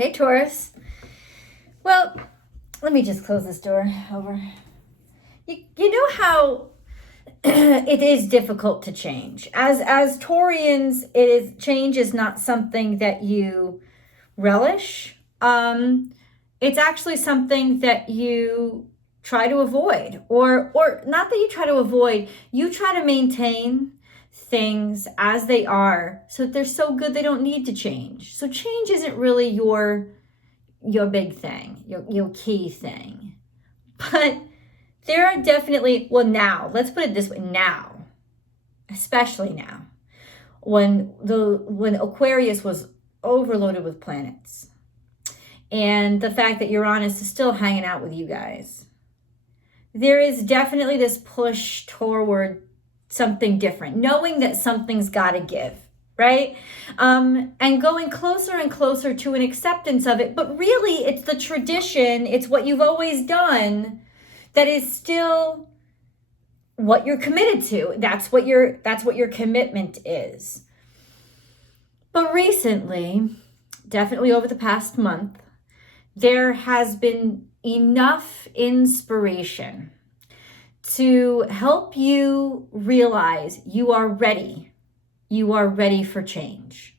Okay, Taurus. Well, let me just close this door over. You know how it is difficult to change. As Taurians, change is not something that you relish. It's actually something that you try to avoid, or not that you try to avoid, you try to maintain things as they are so that they're so good they don't need to change. So change isn't really your big thing, your key thing. But there are definitely, well, now, let's put it this way, now, especially now, when Aquarius was overloaded with planets, and the fact that Uranus is still hanging out with you guys, there is definitely this push toward something different, knowing that something's got to give, right? And going closer and closer to an acceptance of it. But really, it's the tradition, it's what you've always done that is still what you're committed to. That's what your commitment is. But recently, definitely over the past month, there has been enough inspiration to help you realize you are ready. You are ready for change.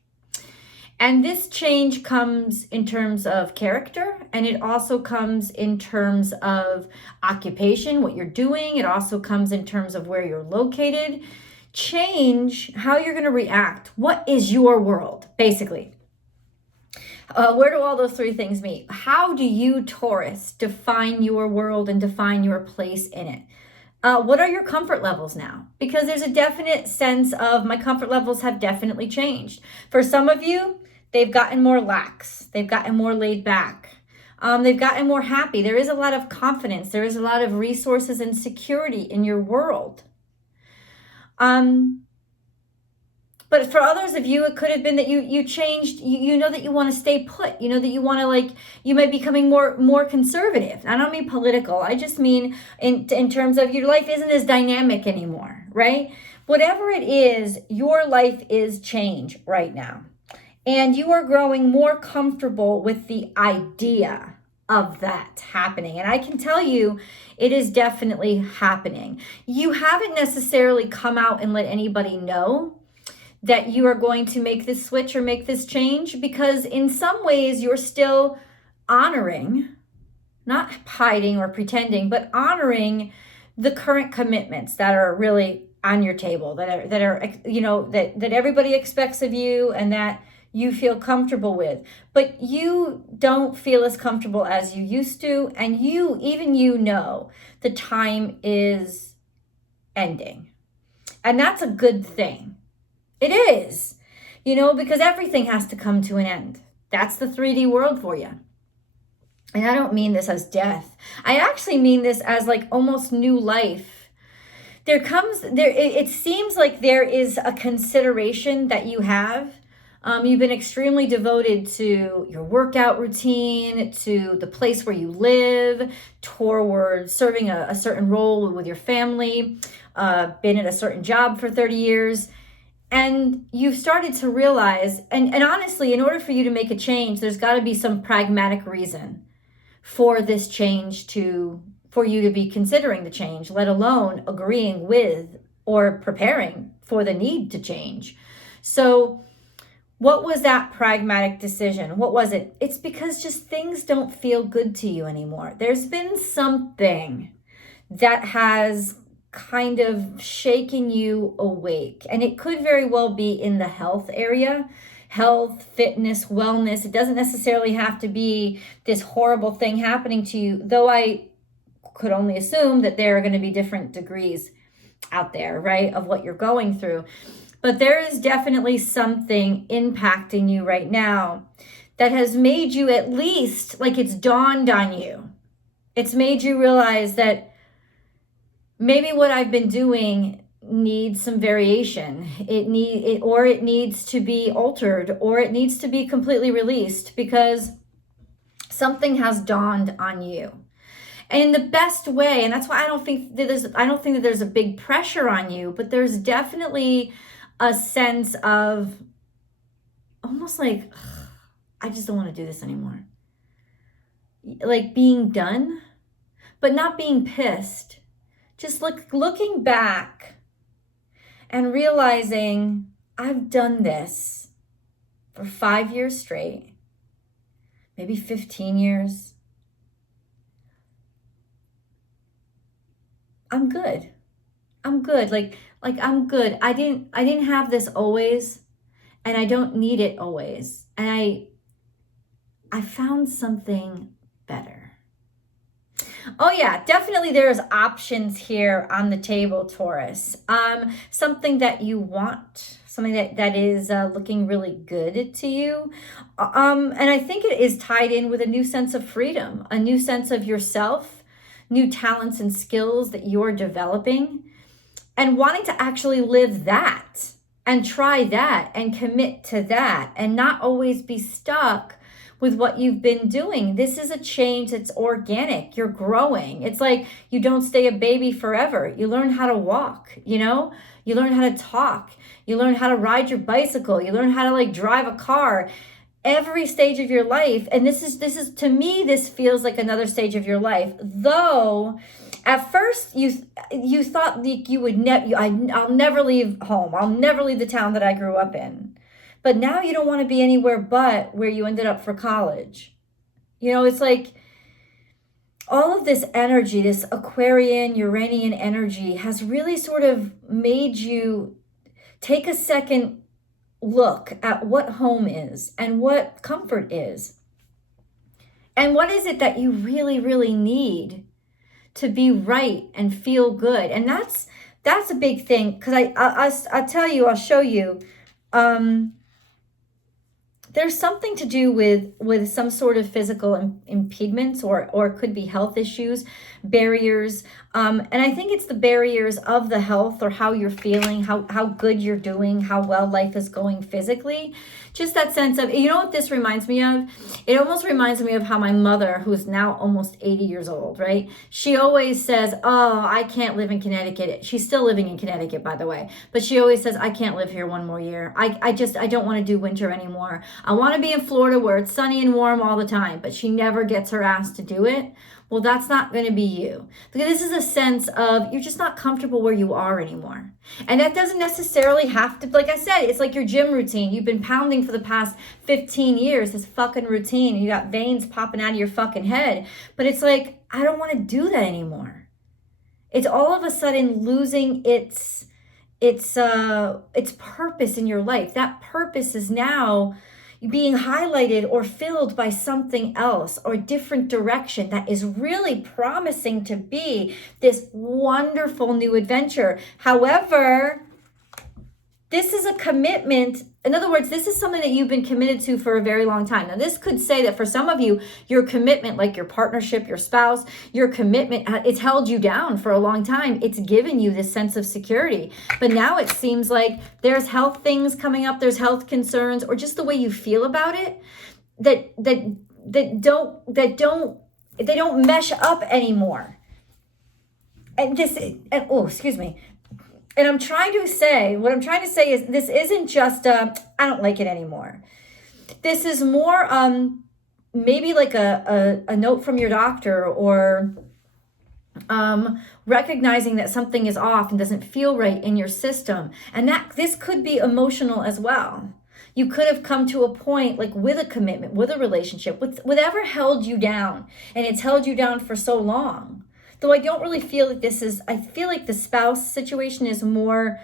And this change comes in terms of character, and it also comes in terms of occupation, what you're doing. It also comes in terms of where you're located. Change how you're going to react. What is your world, basically? Where do all those three things meet? How do you, Taurus, define your world and define your place in it? What are your comfort levels now? Because there's a definite sense of my comfort levels have definitely changed. For some of you, they've gotten more lax. They've gotten more laid back. They've gotten more happy. There is a lot of confidence. There is a lot of resources and security in your world. But for others of you, it could have been that you changed. You know that you want to stay put. You know that you want to, you might be becoming more conservative. I don't mean political. I just mean in terms of your life isn't as dynamic anymore, right? Whatever it is, your life is change right now. And you are growing more comfortable with the idea of that happening. And I can tell you, it is definitely happening. You haven't necessarily come out and let anybody know that you are going to make this switch or make this change, because in some ways you're still honoring, not hiding or pretending, but honoring the current commitments that are really on your table, that everybody expects of you and that you feel comfortable with. But you don't feel as comfortable as you used to, and you know the time is ending. And that's a good thing. It is, because everything has to come to an end. That's the 3D world for you. And I don't mean this as death. I actually mean this as almost new life. It seems like there is a consideration that you have. You've been extremely devoted to your workout routine, to the place where you live, toward serving a certain role with your family, been at a certain job for 30 years. And you've started to realize, and honestly, in order for you to make a change, there's got to be some pragmatic reason for this change for you to be considering the change, let alone agreeing with or preparing for the need to change. So what was that pragmatic decision? What was it? It's because just things don't feel good to you anymore. There's been something that has kind of shaking you awake. And it could very well be in the health area, health, fitness, wellness. It doesn't necessarily have to be this horrible thing happening to you, though I could only assume that there are going to be different degrees out there, right, of what you're going through. But there is definitely something impacting you right now that has made you, at least it's dawned on you. It's made you realize that maybe what I've been doing needs some variation. It needs to be altered, or it needs to be completely released, because something has dawned on you. And in the best way, and that's why I don't think that there's a big pressure on you, but there's definitely a sense of almost I just don't want to do this anymore. Like being done, but not being pissed. Just looking back and realizing I've done this for 5 years straight, maybe 15 years. I'm good. I'm good. Like I'm good. I didn't have this always, and I don't need it always. And I found something better. Oh yeah, definitely there's options here on the table, Taurus. Something that you want, something that is looking really good to you. And I think it is tied in with a new sense of freedom, a new sense of yourself, new talents and skills that you're developing, and wanting to actually live that and try that and commit to that and not always be stuck with what you've been doing. This is a change that's organic. You're growing. It's like you don't stay a baby forever. You learn how to walk, you know? You learn how to talk. You learn how to ride your bicycle. You learn how to like drive a car. Every stage of your life, and this is to me, this feels like another stage of your life. Though at first you thought you would I'll never leave home. I'll never leave the town that I grew up in. But now you don't want to be anywhere but where you ended up for college. You know, it's like all of this energy, this Aquarian, Uranian energy has really sort of made you take a second look at what home is and what comfort is. And what is it that you really, really need to be right and feel good? And that's a big thing, because I'll tell you, I'll show you. There's something to do with some sort of physical impediments, or it could be health issues, barriers. And I think it's the barriers of the health, or how you're feeling, how good you're doing, how well life is going physically. Just that sense of, you know what this reminds me of? It almost reminds me of how my mother, who's now almost 80 years old, right? She always says, oh, I can't live in Connecticut. She's still living in Connecticut, by the way. But she always says, I can't live here one more year. I don't want to do winter anymore. I want to be in Florida where it's sunny and warm all the time. But she never gets her ass to do it. Well, that's not going to be you. Because this is a sense of you're just not comfortable where you are anymore. And that doesn't necessarily have to, like I said, it's like your gym routine. You've been pounding for the past 15 years, this fucking routine. And you got veins popping out of your fucking head. But it's like, I don't want to do that anymore. It's all of a sudden losing its purpose in your life. That purpose is now being highlighted or filled by something else, or a different direction that is really promising to be this wonderful new adventure. However, this is a commitment. In other words, this is something that you've been committed to for a very long time. Now, this could say that for some of you, your commitment, like your partnership, your spouse, your commitment, it's held you down for a long time. It's given you this sense of security. But now it seems like there's health things coming up, there's health concerns, or just the way you feel about it that don't mesh up anymore. Excuse me. And what I'm trying to say is this isn't just, I don't like it anymore. This is more maybe like a note from your doctor, or recognizing that something is off and doesn't feel right in your system. And that this could be emotional as well. You could have come to a point like with a commitment, with a relationship, with whatever held you down. And it's held you down for so long. Though I don't really feel like I feel like the spouse situation is more,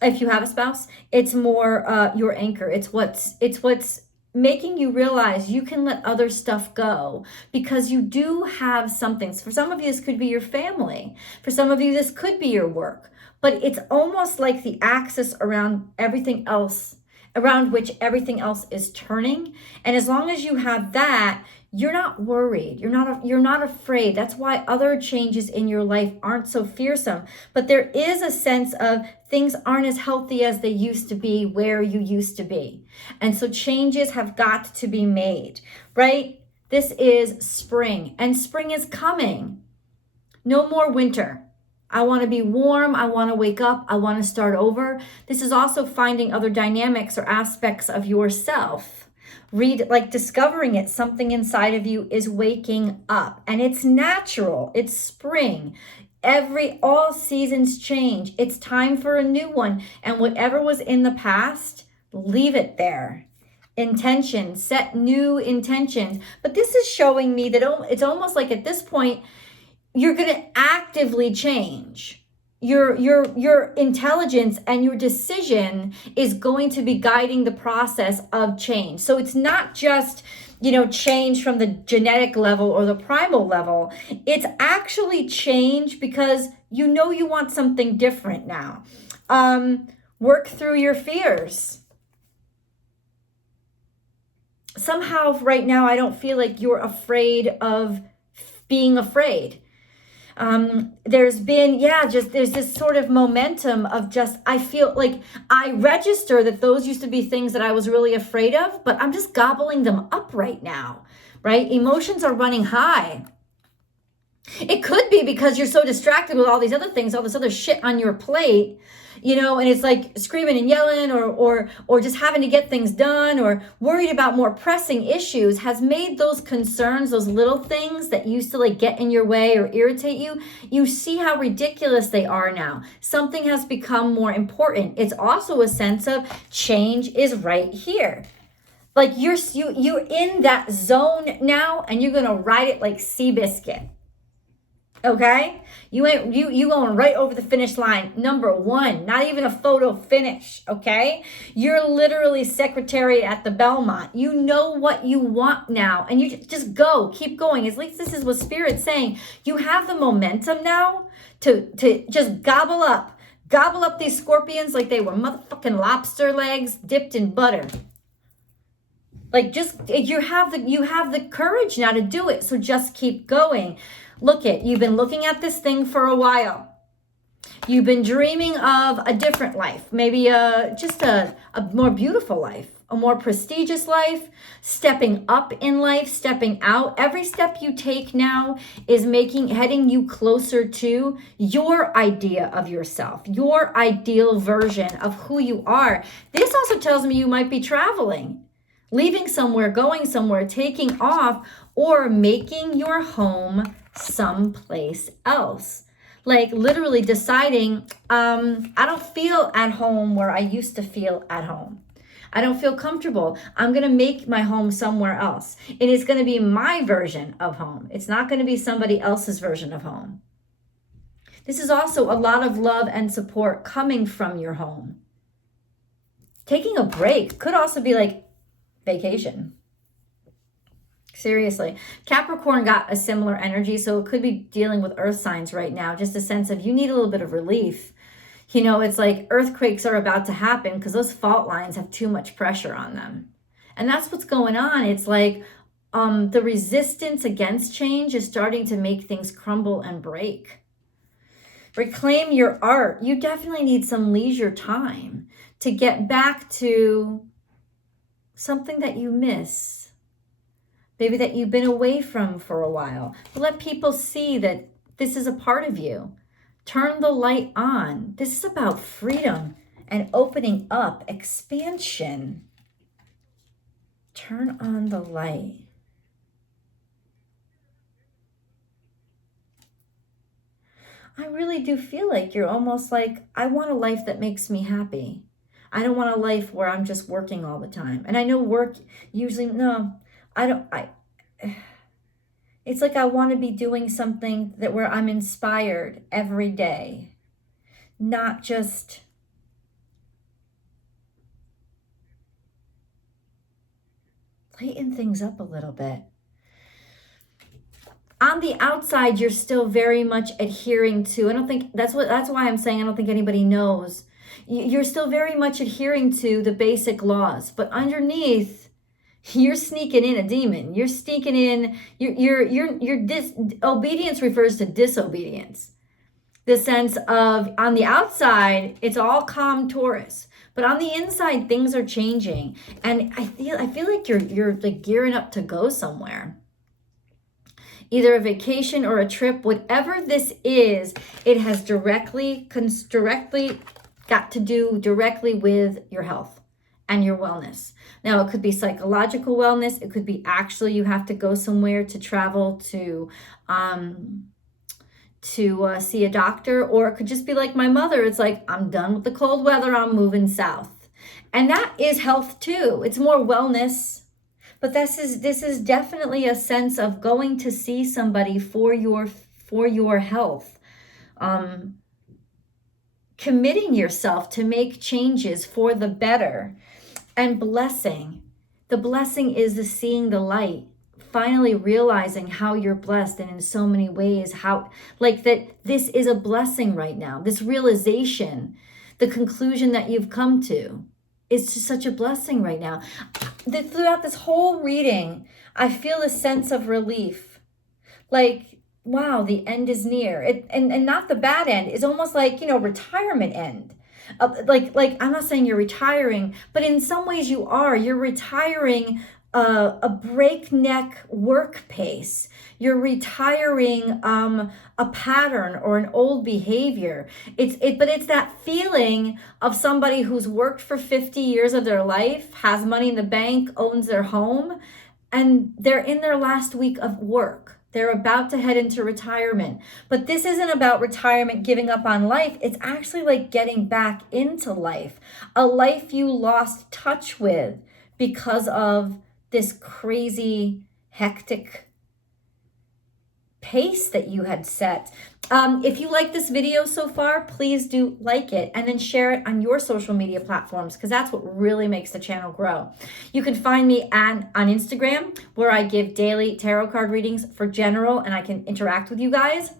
if you have a spouse, it's more your anchor. It's what's making you realize you can let other stuff go, because you do have something. For some of you, this could be your family. For some of you, this could be your work. But it's almost like the axis around everything else, around which everything else is turning. And as long as you have that, you're not worried. You're not afraid. That's why other changes in your life aren't so fearsome. But there is a sense of things aren't as healthy as they used to be where you used to be. And so changes have got to be made, right? This is spring, and spring is coming. No more winter. I want to be warm. I want to wake up. I want to start over. This is also finding other dynamics or aspects of yourself Discovering it. Something inside of you is waking up, and it's natural. It's spring. All seasons change. It's time for a new one. And whatever was in the past, leave it there. Intention, set new intentions. But this is showing me that it's almost like at this point, you're going to actively change. Your intelligence and your decision is going to be guiding the process of change. So it's not just, change from the genetic level or the primal level. It's actually change because you want something different now. Work through your fears. Somehow right now, I don't feel like you're afraid of being afraid. There's this sort of momentum of I feel like I register that those used to be things that I was really afraid of, but I'm just gobbling them up right now, right? Emotions are running high. It could be because you're so distracted with all these other things, all this other shit on your plate, and it's like screaming and yelling or just having to get things done or worried about more pressing issues has made those concerns, those little things that used to get in your way or irritate you. You see how ridiculous they are now. Something has become more important. It's also a sense of change is right here. Like you're in that zone now and you're going to ride it like Seabiscuit. Okay, you going right over the finish line. Number one, not even a photo finish. Okay, you're literally secretary at the Belmont. You know what you want now, and you just go, keep going. At least this is what Spirit's saying. You have the momentum now to just gobble up these scorpions like they were motherfucking lobster legs dipped in butter. You have the courage now to do it. So just keep going. You've been looking at this thing for a while. You've been dreaming of a different life, maybe just a more beautiful life, a more prestigious life, stepping up in life, stepping out. Every step you take now is heading you closer to your idea of yourself, your ideal version of who you are. This also tells me you might be traveling, leaving somewhere, going somewhere, taking off, or making your home someplace else. Literally deciding, I don't feel at home where I used to feel at home. I don't feel comfortable. I'm going to make my home somewhere else. It is going to be my version of home. It's not going to be somebody else's version of home. This is also a lot of love and support coming from your home. Taking a break could also be like vacation. Seriously. Capricorn got a similar energy, so it could be dealing with earth signs right now. Just a sense of you need a little bit of relief. It's like earthquakes are about to happen because those fault lines have too much pressure on them. And that's what's going on. It's like the resistance against change is starting to make things crumble and break. Reclaim your art. You definitely need some leisure time to get back to something that you miss. Maybe that you've been away from for a while. But let people see that this is a part of you. Turn the light on. This is about freedom and opening up, expansion. Turn on the light. I really do feel like you're almost like, I want a life that makes me happy. I don't want a life where I'm just working all the time. And I know work usually, no. It's like I want to be doing something where I'm inspired every day, not just lighten things up a little bit. On the outside, you're still very much adhering to, that's why I'm saying I don't think anybody knows. You're still very much adhering to the basic laws, but underneath, you're sneaking in a demon. You're sneaking in, obedience refers to disobedience. The sense of, on the outside, it's all calm Taurus. But on the inside, things are changing. And I feel like you're like gearing up to go somewhere. Either a vacation or a trip, whatever this is, it has directly got to do directly with your health and your wellness. Now, it could be psychological wellness. It could be actually you have to go somewhere to travel to see a doctor, or it could just be like my mother. It's like, I'm done with the cold weather. I'm moving south. And that is health too. It's more wellness. But this is definitely a sense of going to see somebody for your health. Committing yourself to make changes for the better. And blessing. The blessing is the seeing the light, finally realizing how you're blessed, and in so many ways, how, like, that this is a blessing right now. This realization, the conclusion that you've come to, is just such a blessing right now. Throughout this whole reading, I feel a sense of relief. Like, wow, the end is near. And not the bad end. It's almost like, retirement end. Like I'm not saying you're retiring, but in some ways you are. You're retiring a breakneck work pace. You're retiring a pattern or an old behavior. But it's that feeling of somebody who's worked for 50 years of their life, has money in the bank, owns their home, and they're in their last week of work. They're about to head into retirement. But this isn't about retirement, giving up on life. It's actually like getting back into life. A life you lost touch with because of this crazy, hectic pace that you had set. If you like this video so far, please do like it and then share it on your social media platforms, because that's what really makes the channel grow. You can find me on Instagram, where I give daily tarot card readings for general, and I can interact with you guys.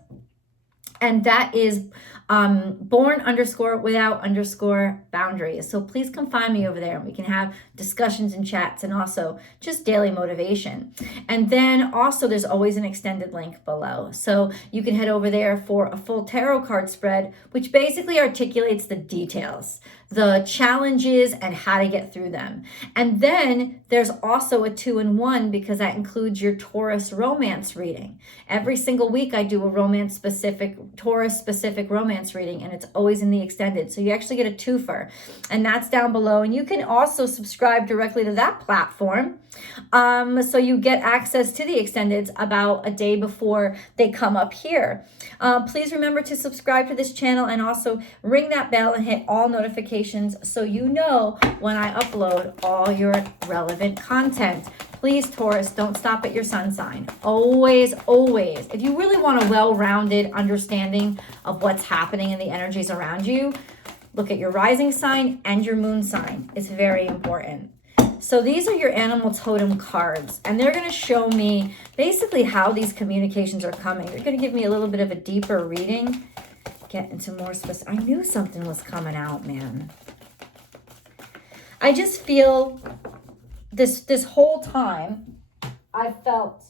And that is born_without_boundaries. So please come find me over there, and we can have discussions and chats, and also just daily motivation. And then also there's always an extended link below. So you can head over there for a full tarot card spread, which basically articulates the details, the challenges, and how to get through them. And then there's also a 2-in-1, because that includes your Taurus romance reading. Every single week I do a Taurus specific romance reading, and it's always in the extended. So you actually get a twofer, and that's down below. And you can also subscribe directly to that platform. So you get access to the extendeds about a day before they come up here. Please remember to subscribe to this channel, and also ring that bell and hit all notifications so you know when I upload all your relevant content. Please, Taurus, don't stop at your sun sign. Always, always. If you really want a well-rounded understanding of what's happening in the energies around you, look at your rising sign and your moon sign. It's very important. So these are your animal totem cards, and they're going to show me basically how these communications are coming. They're going to give me a little bit of a deeper reading, get into more specific. I knew something was coming out, man. I just feel this whole time, I felt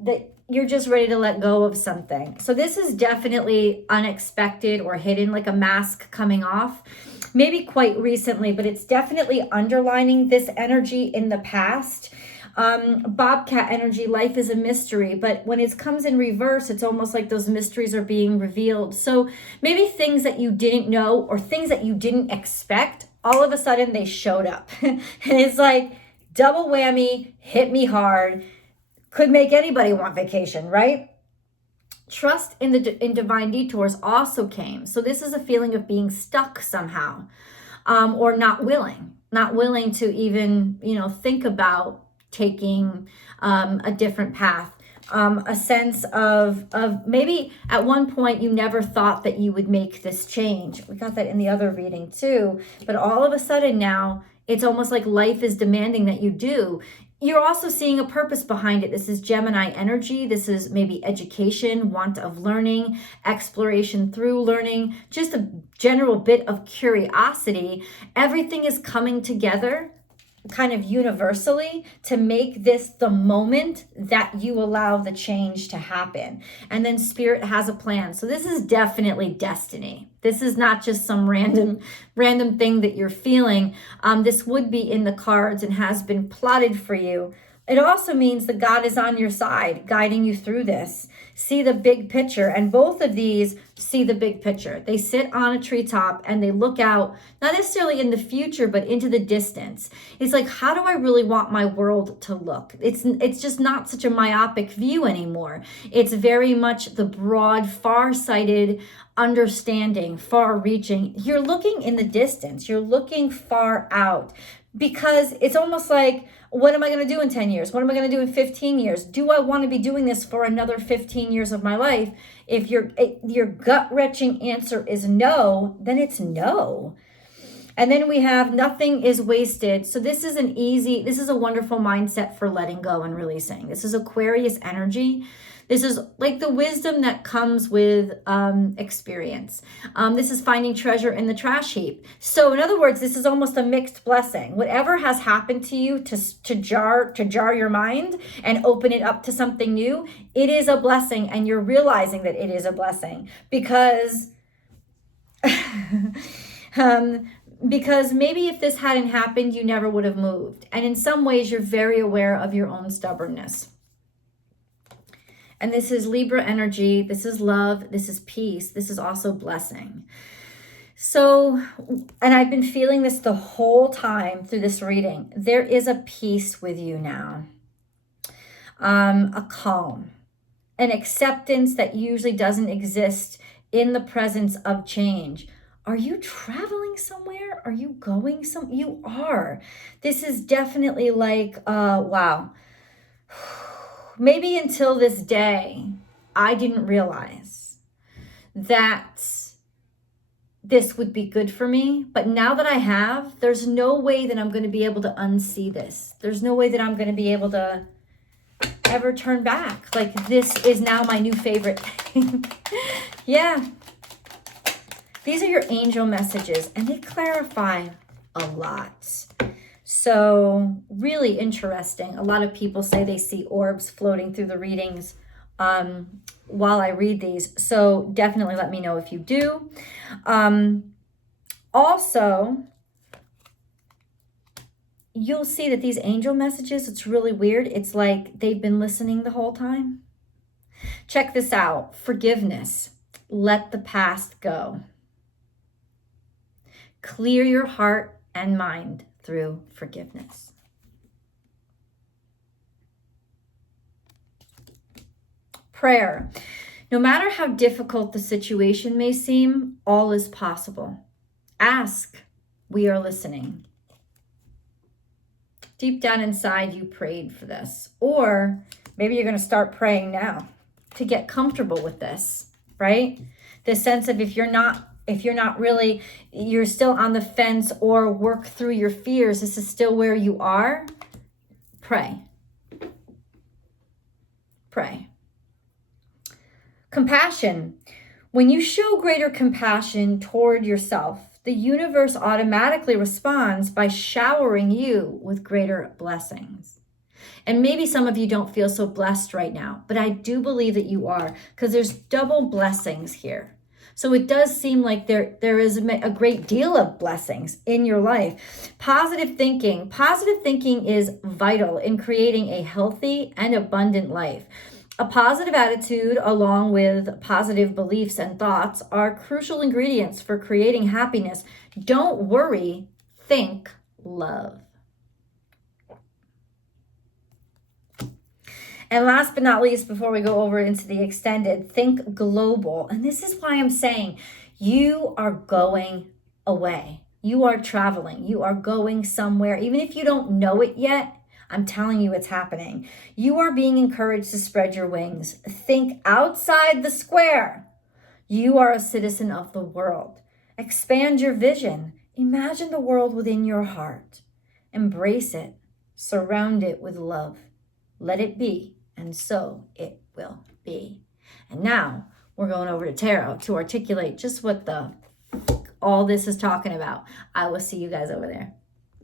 that you're just ready to let go of something. So this is definitely unexpected or hidden, like a mask coming off. Maybe quite recently, but it's definitely underlining this energy in the past. Bobcat energy, life is a mystery, but when it comes in reverse, it's almost like those mysteries are being revealed. So maybe things that you didn't know, or things that you didn't expect, all of a sudden they showed up. And it's like double whammy, hit me hard, could make anybody want vacation, right? Trust in divine detours also came. So this is a feeling of being stuck somehow, or not willing to even, think about taking a different path. A sense of maybe at one point you never thought that you would make this change. We got that in the other reading too. But all of a sudden now, it's almost like life is demanding that you do. You're also seeing a purpose behind it. This is Gemini energy. This is maybe education, want of learning, exploration through learning, just a general bit of curiosity. Everything is coming together kind of universally to make this the moment that you allow the change to happen. And then Spirit has a plan. So this is definitely destiny. This is not just some random thing that you're feeling. This would be in the cards and has been plotted for you. It also means that God is on your side, guiding you through this, see the big picture. And both of these see the big picture. They sit on a treetop and they look out, not necessarily in the future, but into the distance. It's like, how do I really want my world to look? It's just not such a myopic view anymore. It's very much the broad, far-sighted understanding, far-reaching. You're looking in the distance. You're looking far out, because it's almost like, what am I going to do in 10 years? What am I going to do in 15 years? Do I want to be doing this for another 15 years of my life? If your gut-wrenching answer is no, then it's no. And then we have nothing is wasted. So this is a wonderful mindset for letting go and releasing. This is Aquarius energy. This is like the wisdom that comes with experience. This is finding treasure in the trash heap. So in other words, this is almost a mixed blessing. Whatever has happened to you to jar your mind and open it up to something new, it is a blessing, and you're realizing that it is a blessing because because maybe if this hadn't happened, you never would have moved. And in some ways, you're very aware of your own stubbornness. And this is Libra energy. This is love. This is peace. This is also blessing. So, and I've been feeling this the whole time through this reading. There is a peace with you now. A calm. An acceptance that usually doesn't exist in the presence of change. Are you traveling somewhere? Are you going somewhere? You are. This is definitely like, wow. Maybe until this day, I didn't realize that this would be good for me. But now that I have, there's no way that I'm going to be able to unsee this. There's no way that I'm going to be able to ever turn back. Like, this is now my new favorite thing. Yeah. These are your angel messages, and they clarify a lot. So really interesting. A lot of people say they see orbs floating through the readings while I read these. So definitely let me know if you do. Also, you'll see that these angel messages, it's really weird. It's like they've been listening the whole time. Check this out. Forgiveness. Let the past go. Clear your heart and mind through forgiveness. Prayer. No matter how difficult the situation may seem, all is possible. Ask. We are listening. Deep down inside, you prayed for this. Or maybe you're going to start praying now to get comfortable with this, right? This sense of if you're not really, you're still on the fence or work through your fears, this is still where you are, pray. Pray. Compassion. When you show greater compassion toward yourself, the universe automatically responds by showering you with greater blessings. And maybe some of you don't feel so blessed right now, but I do believe that you are, because there's double blessings here. So it does seem like there is a great deal of blessings in your life. Positive thinking. Positive thinking is vital in creating a healthy and abundant life. A positive attitude along with positive beliefs and thoughts are crucial ingredients for creating happiness. Don't worry, think love. And last but not least, before we go over into the extended, think global. And this is why I'm saying you are going away. You are traveling. You are going somewhere. Even if you don't know it yet, I'm telling you it's happening. You are being encouraged to spread your wings. Think outside the square. You are a citizen of the world. Expand your vision. Imagine the world within your heart. Embrace it. Surround it with love. Let it be. And so it will be. And now we're going over to tarot to articulate just what all this is talking about. I will see you guys over there.